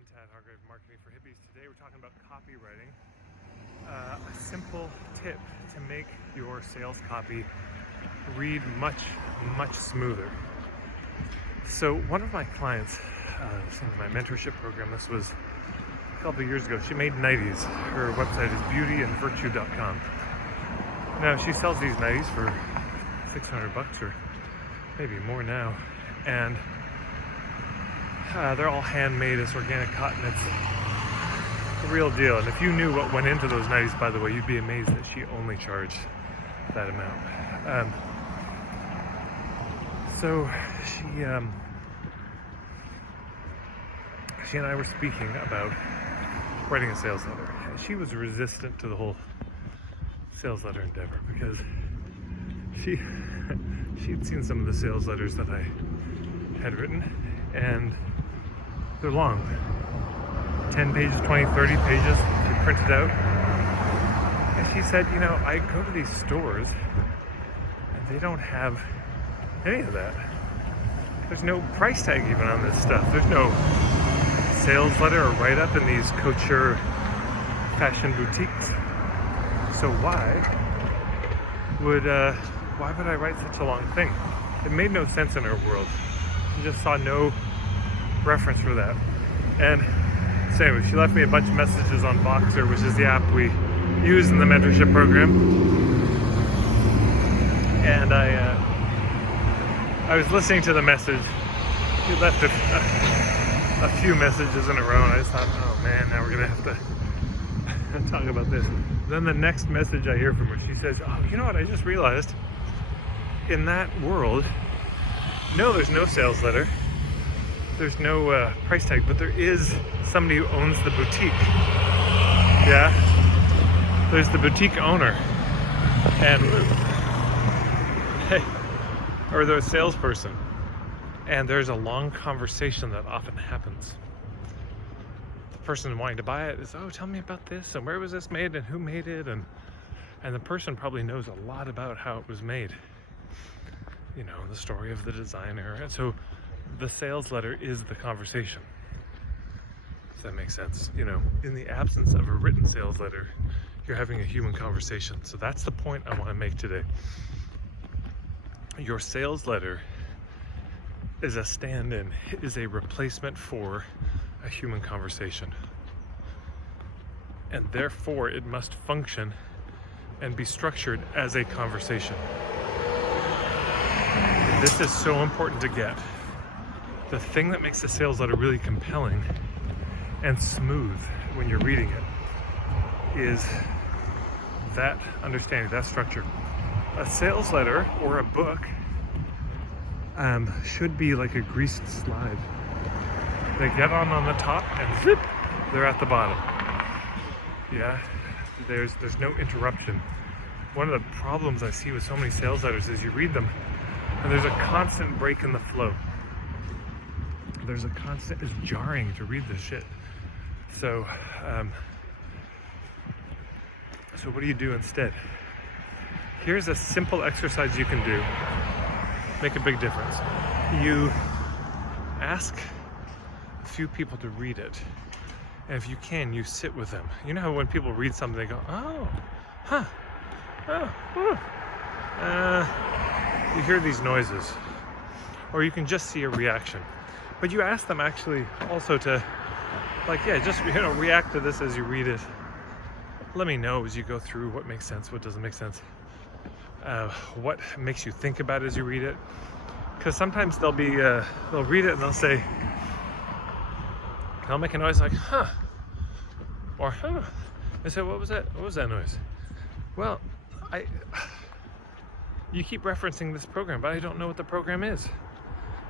everyone, Tad Hargrave, Marketing for Hippies. Today we're talking about copywriting. A simple tip to make your sales copy read much smoother. So one of my clients, in my mentorship program, this was a couple of years ago, she made nighties. Her website is beautyandvirtue.com. Now she sells these nighties for $600 or maybe more now, and they're all handmade. It's organic cotton. It's the real deal. And if you knew what went into those nighties, by the way, you'd be amazed that she only charged that amount. So she and I were speaking about writing a sales letter. And she was resistant to the whole sales letter endeavor because she'd seen some of the sales letters that I had written, and they're long. 10 pages, 20, 30 pages, she printed out. And she said, I go to these stores and they don't have any of that. There's no price tag even on this stuff. There's no sales letter or write-up in these couture fashion boutiques. So why would I write such a long thing? It made no sense in her world. She just saw no reference for that. And so anyway, she left me a bunch of messages on Voxer, which is the app we use in the mentorship program. And I was listening to the message. She left a few messages in a row, and I just thought, oh man, now we're gonna have to talk about this. Then the next message I hear from her, she says, oh, you know what, I just realized in that world, no, there's no sales letter. There's no price tag, but there is somebody who owns the boutique. Yeah, there's the boutique owner, and or the salesperson, and there's a long conversation that often happens. The person wanting to buy it is, oh, tell me about this, and where was this made, and who made it, and the person probably knows a lot about how it was made. The story of the designer, and so the sales letter is the conversation. If that makes sense. In the absence of a written sales letter, you're having a human conversation. So that's the point I want to make today. Your sales letter is a stand-in, is a replacement for a human conversation. And therefore it must function and be structured as a conversation. This is so important to get. The thing that makes the sales letter really compelling and smooth when you're reading it is that understanding, that structure. A sales letter or a book should be like a greased slide. They get on the top and zip, they're at the bottom. Yeah, there's no interruption. One of the problems I see with so many sales letters is you read them and there's a constant break in the flow. It's jarring to read this shit. So what do you do instead? Here's a simple exercise you can do. Make a big difference. You ask a few people to read it. And if you can, you sit with them. You know how when people read something, they go, oh, huh, oh, you hear these noises. Or you can just see a reaction. But you ask them actually also to, just react to this as you read it. Let me know as you go through what makes sense, what doesn't make sense, what makes you think about it as you read it. Because sometimes they'll read it and they'll say, they'll make a noise like, huh, or huh. I say, what was that? What was that noise? Well, you keep referencing this program, but I don't know what the program is.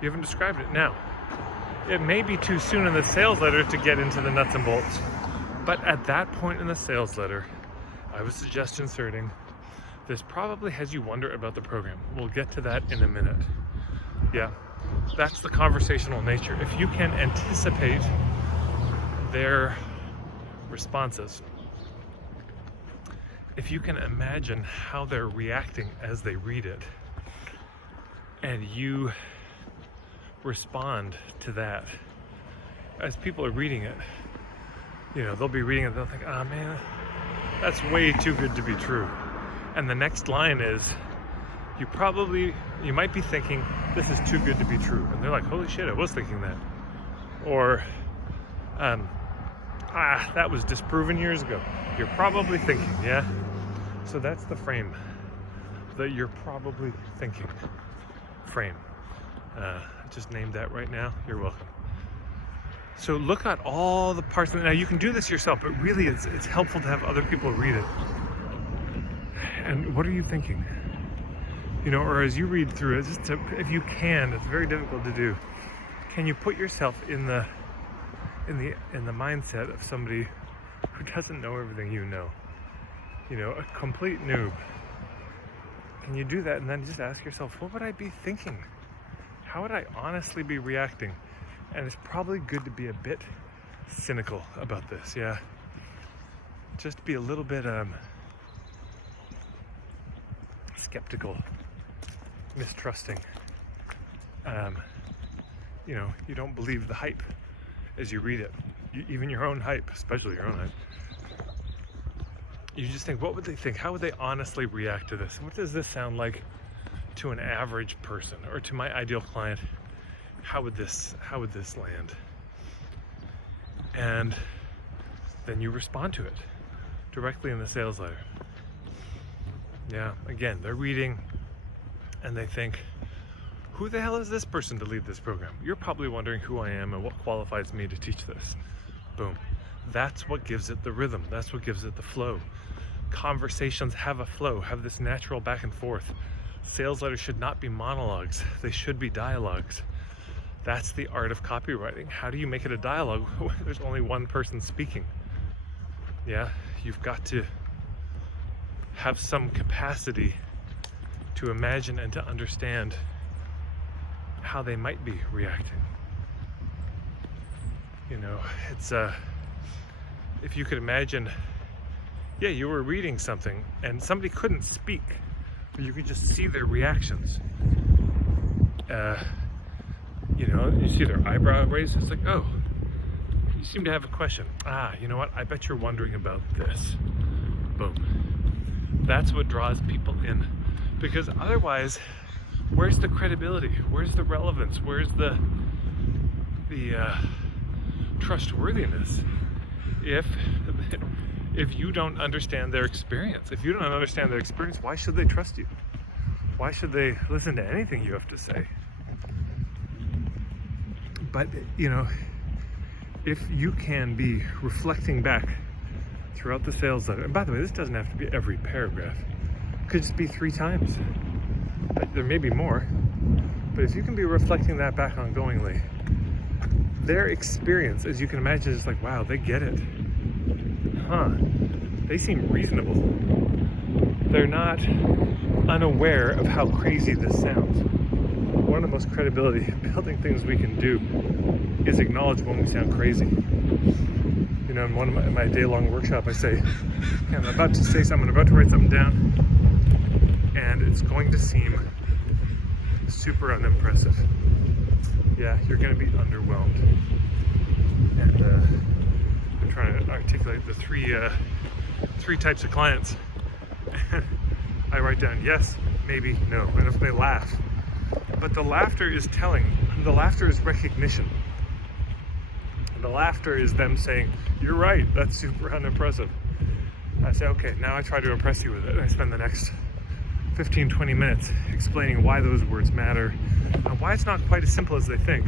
You haven't described it. Now, it may be too soon in the sales letter to get into the nuts and bolts, but at that point in the sales letter, I would suggest inserting, this probably has you wonder about the program. We'll get to that in a minute. Yeah, that's the conversational nature. If you can anticipate their responses, if you can imagine how they're reacting as they read it, and you respond to that, as people are reading it, they'll be reading it, they'll think, oh man, that's way too good to be true. And the next line is, you might be thinking, this is too good to be true. And they're like, holy shit, I was thinking that. Or, that was disproven years ago. You're probably thinking, yeah? So that's the frame, that you're probably thinking frame. I just named that right now. You're welcome. So look at all the parts. Now you can do this yourself, but really it's helpful to have other people read it. And what are you thinking? Or as you read through it, if you can, it's very difficult to do. Can you put yourself in the mindset of somebody who doesn't know everything you know? A complete noob. Can you do that and then just ask yourself, what would I be thinking? How would I honestly be reacting? And it's probably good to be a bit cynical about this, yeah? Just be a little bit skeptical, mistrusting. You don't believe the hype as you read it. Even your own hype, especially your own hype. You just think, what would they think? How would they honestly react to this? What does this sound like to an average person or to my ideal client? How would this land? And then you respond to it directly in the sales letter. Yeah, again, they're reading and they think, who the hell is this person to lead this program? You're probably wondering who I am and what qualifies me to teach this. Boom. That's what gives it the rhythm. That's what gives it the flow. Conversations have a flow, have this natural back and forth. Sales letters should not be monologues. They should be dialogues. That's the art of copywriting. How do you make it a dialogue when there's only one person speaking? Yeah, you've got to have some capacity to imagine and to understand how they might be reacting. It's if you could imagine, you were reading something and somebody couldn't speak, but you could just see their reactions. You see their eyebrow raised. It's like, oh, you seem to have a question. You know what? I bet you're wondering about this. Boom. That's what draws people in, because otherwise, where's the credibility? Where's the relevance? Where's the trustworthiness? If you don't understand their experience, why should they trust you? Why should they listen to anything you have to say? But, if you can be reflecting back throughout the sales letter, and by the way, this doesn't have to be every paragraph. It could just be 3 times. There may be more. But if you can be reflecting that back ongoingly, their experience, as you can imagine, is like, wow, they get it. They seem reasonable. They're not unaware of how crazy this sounds. One of the most credibility building things we can do is acknowledge when we sound crazy. In one of my day-long workshop, I say, I'm about to say something, I'm about to write something down, and it's going to seem super unimpressive. Yeah, you're going to be underwhelmed. And I'm trying to articulate the three types of clients. And I write down yes, maybe, no, and if they laugh. But the laughter is telling. The laughter is recognition. The laughter is them saying, you're right, that's super unimpressive. I say, okay, now I try to impress you with it. And I spend the next 15, 20 minutes explaining why those words matter and why it's not quite as simple as they think.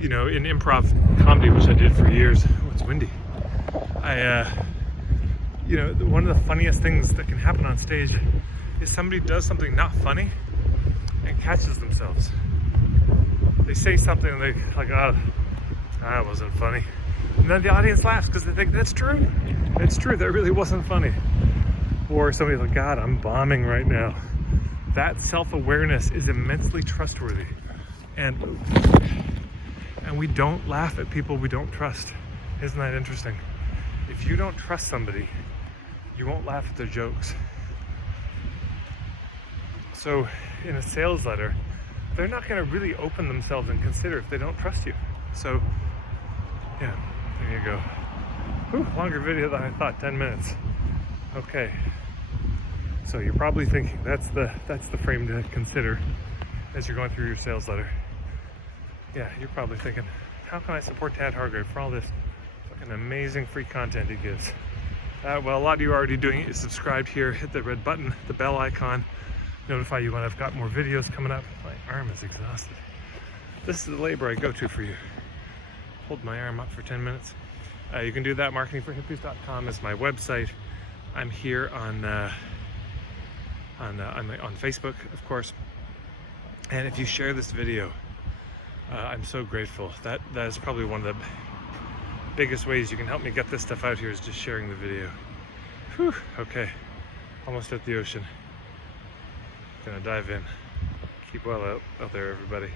In improv comedy, which I did for years, it's windy. One of the funniest things that can happen on stage is somebody does something not funny and catches themselves. They say something and they like, that wasn't funny. And then the audience laughs because they think, that's true. It's true, that really wasn't funny. Or somebody's like, God, I'm bombing right now. That self-awareness is immensely trustworthy. And we don't laugh at people we don't trust. Isn't that interesting? If you don't trust somebody, you won't laugh at their jokes. So in a sales letter, they're not going to really open themselves and consider if they don't trust you. So Yeah, there you go. Whew, longer video than I thought, 10 minutes. Okay. So you're probably thinking that's the frame to consider as you're going through your sales letter. Yeah, you're probably thinking, how can I support Tad Hargrave for all this fucking amazing free content he gives? Well, a lot of you are already doing it. You subscribed here, hit the red button, the bell icon, notify you when I've got more videos coming up. My arm is exhausted. This is the labor I go to for you. Hold my arm up for 10 minutes. You can do that. Marketingforhippies.com is my website. I'm here on Facebook, of course. And if you share this video, I'm so grateful. That is probably one of the biggest ways you can help me get this stuff out here, is just sharing the video. Whew, okay, almost at the ocean. Gonna dive in. Keep well out there, everybody.